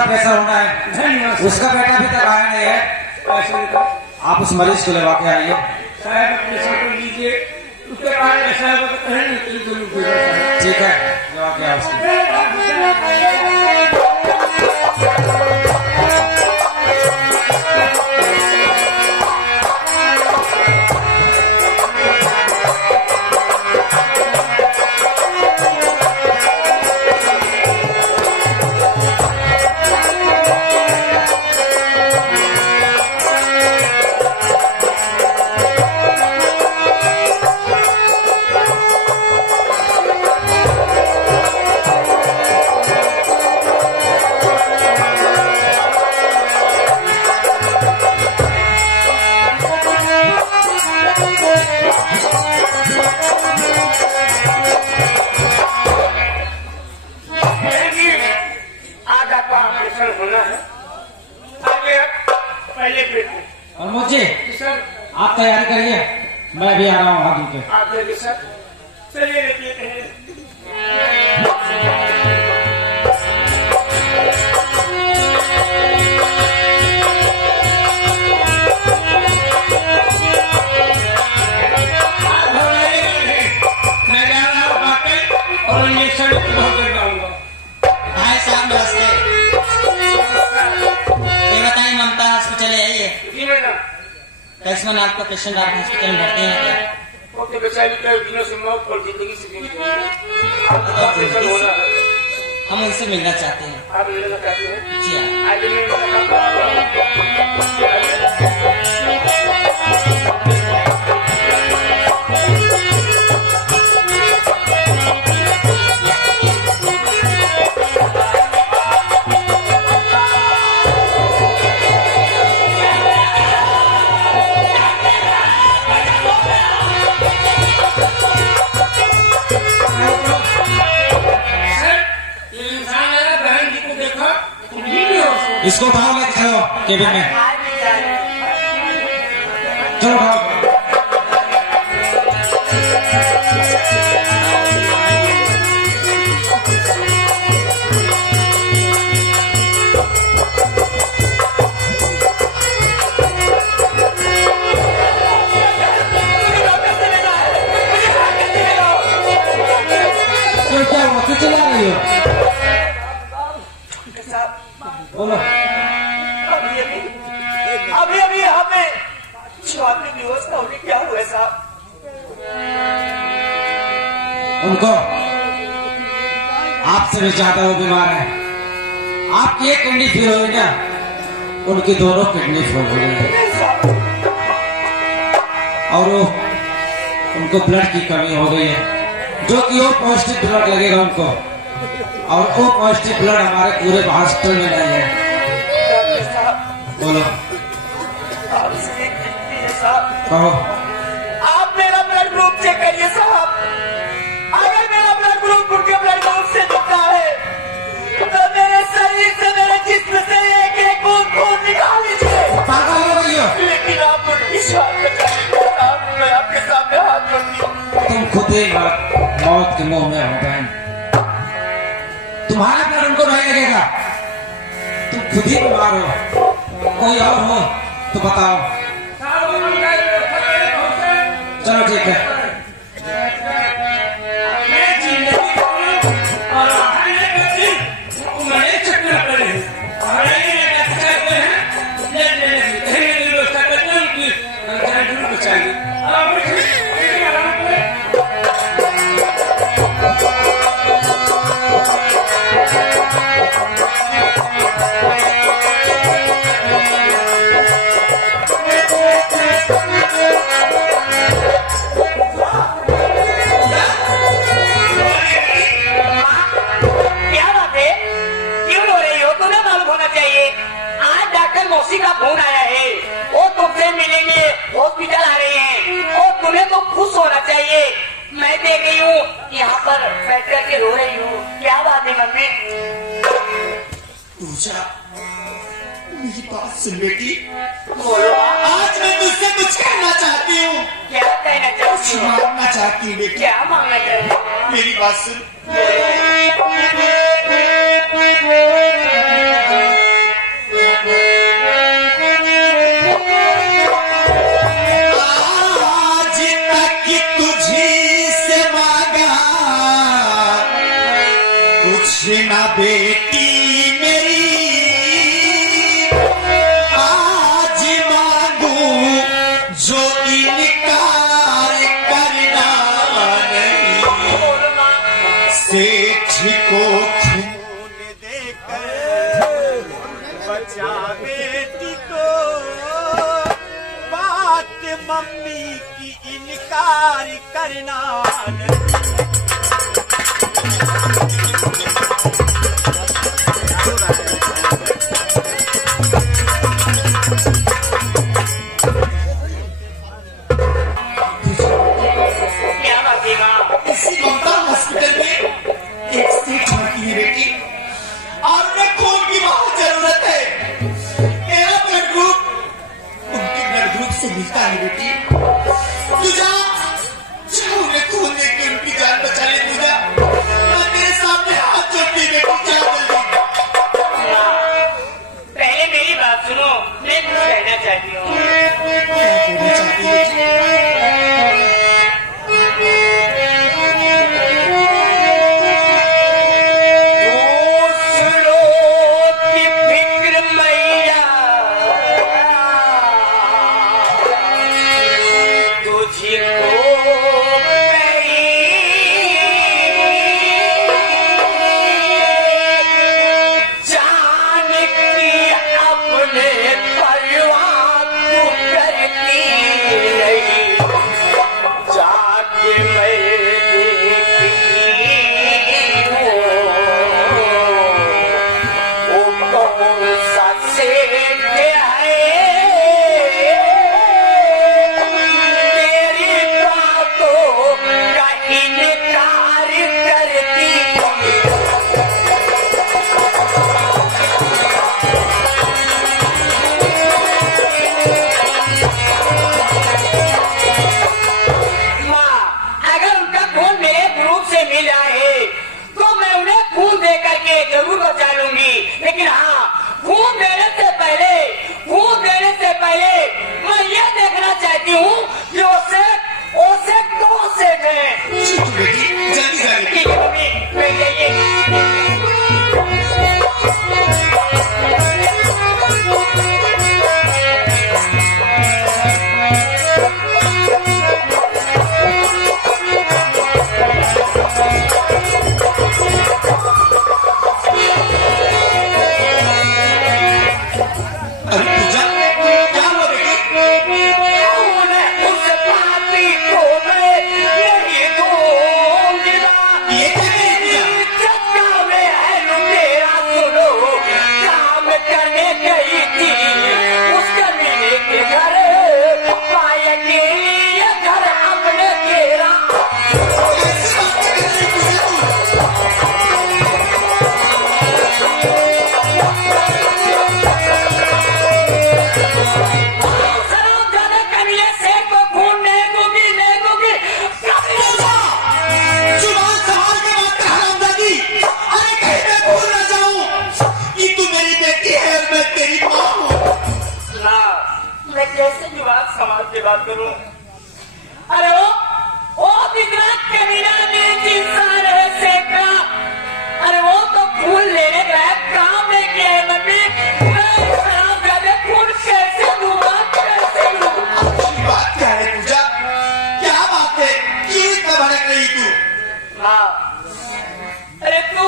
जितना पैसा होना है उसका बेटा भी तक आया नहीं है। आप उस मरीज को लेवा के आइए। साहब पैसा तो लीजिए, उसके बाद ऐसा ठीक है, लेवा के आओ। मनमोहन जी, आप तैयारी करिए, मैं भी आ रहा हूँ आगे के। आप सर चलिए देखिए। मैं जा रहा हूँ बाकी और इंजेक्शन बहुत जल्द आऊंगा। भाई साहब नमस्ते। ये बताइए ममता हॉस्पिटल है ये? जी मैडम। कैसे आपका पेशेंट आप हॉस्पिटल में भर्ती है क्या? वो तो बेचारी कई दिनों से मौत और जिंदगी से जीत रही है। आपका ऑपरेशन हो रहा है। हम उनसे मिलना चाहते हैं। आप मिलना चाहते हैं? जी हाँ। आज इसको उठाओ, लेके चलो केबिन में। चलो उठाओ। क्या हुआ, क्यों चिल्ला रही हो? बोलो। अभी हमें छुआने की व्यवस्था होने क्या हुआ साहब? उनको आपसे भी ज्यादा वो बीमार है। आपकी एक किडनी फेल हुई ना, उनकी दोनों किडनी फेल हो गई है और वो उनको ब्लड की कमी हो गई है, जो कि वो पौष्टिक ब्लड लगेगा उनको, और वो पौष्टिक ब्लड हमारे पूरे हॉस्पिटल में नहीं है। बोलो। कहो। आप मेरा ब्लड ग्रुप चेक करिए साहब। अगर मेरा ब्लड ग्रुप उनके ब्लड ग्रुप से जुड़ता है तो मेरे शरीर से, मेरे जिस्म से एक एक खून निकाल लीजिए। पागल हो गई हो? लेकिन आप उनकी शान बचाइए। मैं आपके सामने हाथ जोड़ती हूँ। तुम खुद ही मौत के मुंह में हो बहन। तुम्हारा ब्लड उनको नहीं लगेगा। तुम खुद ही बीमार हो, कोई और हो तो बताओ। चलो ठीक है। मौसी का फोन आया है, वो तुमसे मिलेंगे, हॉस्पिटल आ रहे हैं और तुम्हें तो खुश होना चाहिए। मैं देख रही हूँ यहाँ पर बैठ करके रो रही हूँ। क्या बात है मम्मी? पूजा, मेरी बात सुन बेटी। बोलो। आज मैं तुझसे कुछ कहना चाहती हूँ। क्या कहना चाहती हूँ? मांगना चाहती हूँ बेटी। क्या मांगना चाहती हूँ? मेरी बात सुन। मम्मी की इनकार करना क्या बात है माँ? इसी ममता हॉस्पिटल में एक सीट भर्ती है बेटी और उन्हें खून की बहुत जरूरत है। मेरा ब्लड ग्रुप उनके ब्लड ग्रुप से मिलता है बेटी। तू जा उन्हें खून दे के उनकी जान बचा ले। तू जा, मैं तेरे सामने हाथ जोड़ती हूँ बेटी, जा जल्दी। पहले मेरी बात सुनो, मैं कुछ कहना चाहती हूँ। क्या कहना चाहती है बेटी? लेकिन हाँ, खून देने से पहले मैं ये देखना चाहती हूँ कि ओसे कौन से हैं। जल्दी जाइए। ठीक है मम्मी, मैं जाइए। से बात करूं। अरे वो कितना कमीना नीच इंसान है सेका। अरे वो तो फूल लेने गया, काम नहीं किया है मम्मी। मैं शराब ज्यादा खून कैसे दूंगा, कैसे दूं? अच्छी बात क्या है पूजा? क्या बात है? क्यों इतना भड़क रही तू? हाँ, अरे तू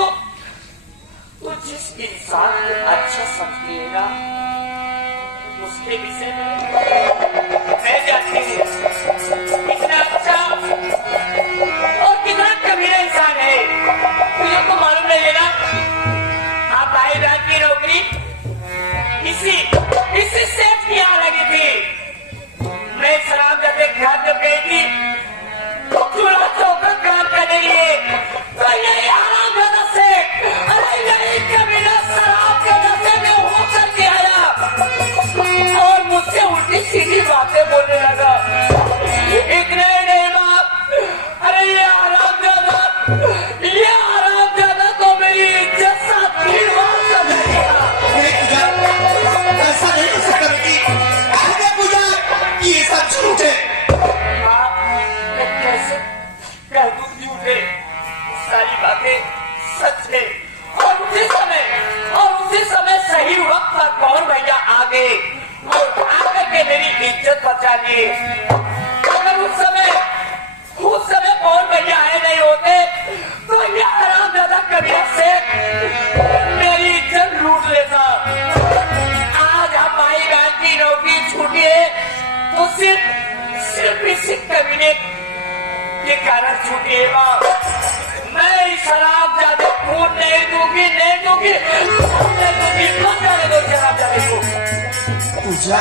जिस इंसान को अच्छा समझती है ना, उसके विषय में मैं जानती हूँ कितना अच्छा और कितना कमीना इंसान है। तुझे तो मालूम नहीं है ना, आप भाई बहन की नौकरी इसी सेठ की यहाँ लगी थी। मैं शराब जाते घर जब गई थी चूल्हा चौका काम करने लिए, तो यही आराम ज्यादा से, अरे यही कमीना शराब के नशे में हो करके आया और मुझसे उल्टी सीधी बातें बोलने लगा। इतने नहीं बाप, अरे ये आराम ज्यादा तो मेरी इज्जत साथ खिलवाड़ कर देगा। ऐसा नहीं हो सकता बेटी। आगे पूजा ये सब झूठ है। मैं कैसे कह दूं झूठ है? सारी बातें सच है। और उसी समय सही वक्त पर कौन भैया आ गए और आकर के मेरी इज्जत बचा लिए। अगर उस समय कौन भैया आए नहीं होते तो ये आराम ज्यादा कभी से मेरी इज्जत लूट लेता। आज हम भाई बहन की नौकरी छूटी है तो कमीने के कारण छूटी है माँ। मैं शराब ज्यादा खून नहीं दूंगी, नहीं दूंगी, नहीं दूंगी, कौन जाने दो शराब जाने को। पूजा,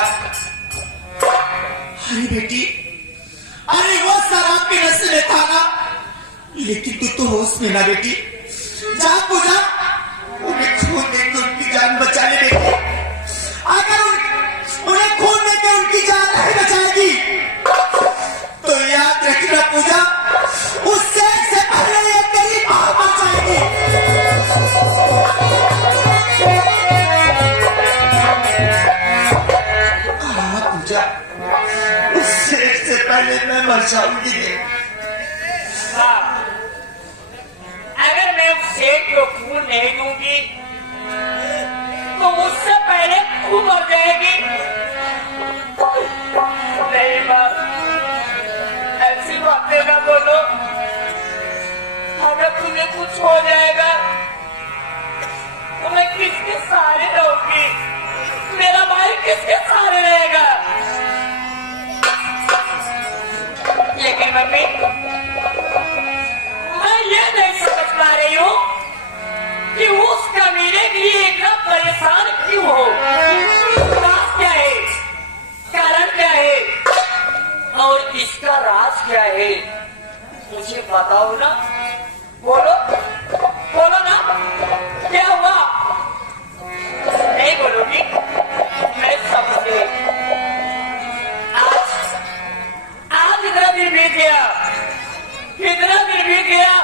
अरे बेटी, अरे वो शराब के नशे में था ना, लेकिन तू तो होश में ना बेटी। जा पूजा, उन्हें खून देकर उनकी जान बचा ले बेटी। अगर उन्हें खून देकर उनकी जान नहीं बचाएगी तो याद रखना पूजा, उससे पहले ये तेरी मां मर जाएगी। हाँ पूजा, उससे पहले मैं मर जाऊंगी। अगर मैं उस सेठ को खून नहीं दूंगी तो उससे पहले खून मर जाएगी। नहीं माँ, ऐसी बातें ना बोलो। अगर तुम्हें कुछ हो जाएगा तो मैं किसके सहारे रहूंगी? मेरा भाई किसके सहारे रहेगा? लेकिन मम्मी, मैं ये नहीं समझ पा रही हूँ कि उस कमीने के लिए इतना परेशान क्यों हो? बात क्या है, कारण क्या है और इसका राज क्या है? मुझे बताओ ना, बोलो, बोलो ना, क्या हुआ? नहीं बोलोगी, मैं समझ गई। आज इतना दिन बीत गया, कितना दिन बीत गया,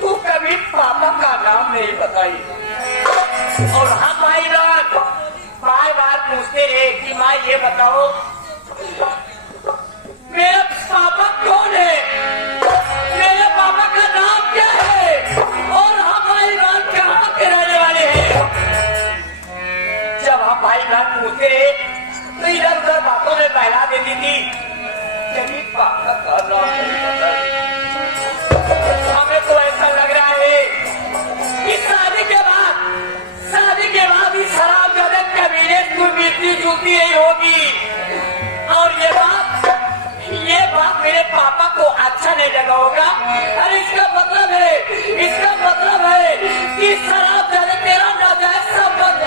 तू कभी पापा का नाम नहीं बताई। और हम भाई लोग बार बार पूछते रहे कि माँ ये बताओ मेरा पापा कौन है, मेरे पापा का नाम क्या है और हम भाई लोग कहाँ के रहने वाले हैं। जब हम भाई लोग पूछते रहे तो इधर उधर बातों में बहला देती थी, कभी पापा का नाम नहीं बताई। हमें तो ऐसा लग रहा है कि शादी के बाद ही शराब ज्यादा कबीले की मिलती जुलती नहीं होगी। और ये बात मेरे पापा को अच्छा नहीं लगा होगा। अरे इसका मतलब है कि शराब ज्यादा तेरा नाजायज संबंध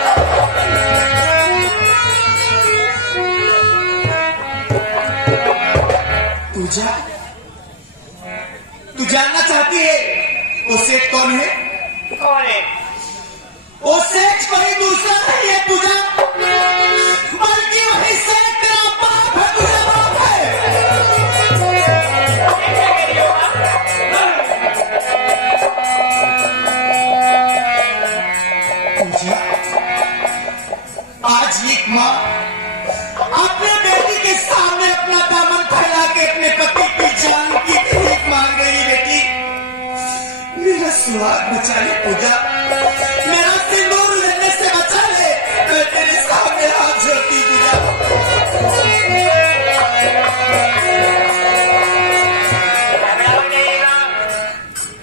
पूजा, तू जानना चाहती है वो सेठ कौन है? कौन है? वो सेठ कोई दूसरा नहीं है पूजा, बल्कि वही सेठ तेरा बाप है। तुझे बाप है। क्या कह रही हो आप? पूजा, आज एक माँ अपने बेटी के सामने अपना दामन फैला के अपने पति की जान की भीख मांग रही। बेटी, मेरा सुहाग बचा ले पूजा, मेरा सिंदूर लेने से बचा ले। मैं तेरे सामने हाथ जोड़ती पूजा।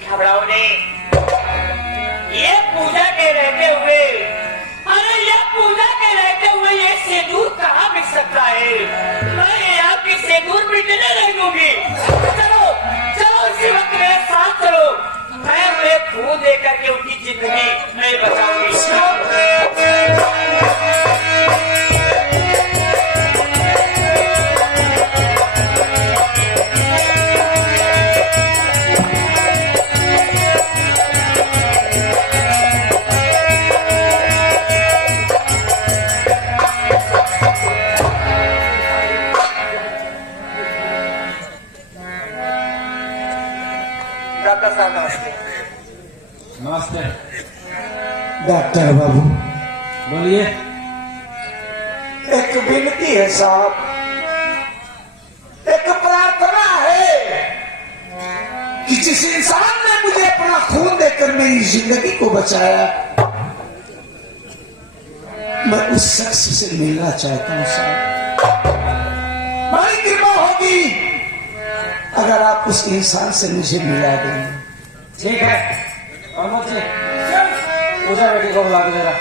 घबराओ नहीं। ये पूजा के रहते हुए, अरे ये पूजा के रहते हुए ये सिंदूर कहाँ मिल सकता है? मैं आपकी सिंदूर मिटने नहीं दूंगी। चलो चलो, इसी वक्त मेरे साथ चलो, मैं उन्हें खून दे करके उनकी जिंदगी नहीं बचाऊंगी। डॉक्टर साहब नमस्ते। नमस्ते। डॉक्टर बाबू, बोलिए। एक विनती है साहब, एक प्रार्थना है कि जिस इंसान ने मुझे अपना खून देकर मेरी जिंदगी को बचाया, मैं उस शख्स से मिलना चाहता हूं साहब। बड़ी कृपा होगी अगर आप उस इंसान से मुझे मिला देंगे। ठीक है, और मुझे पूजा बेटी को बुला के जरा।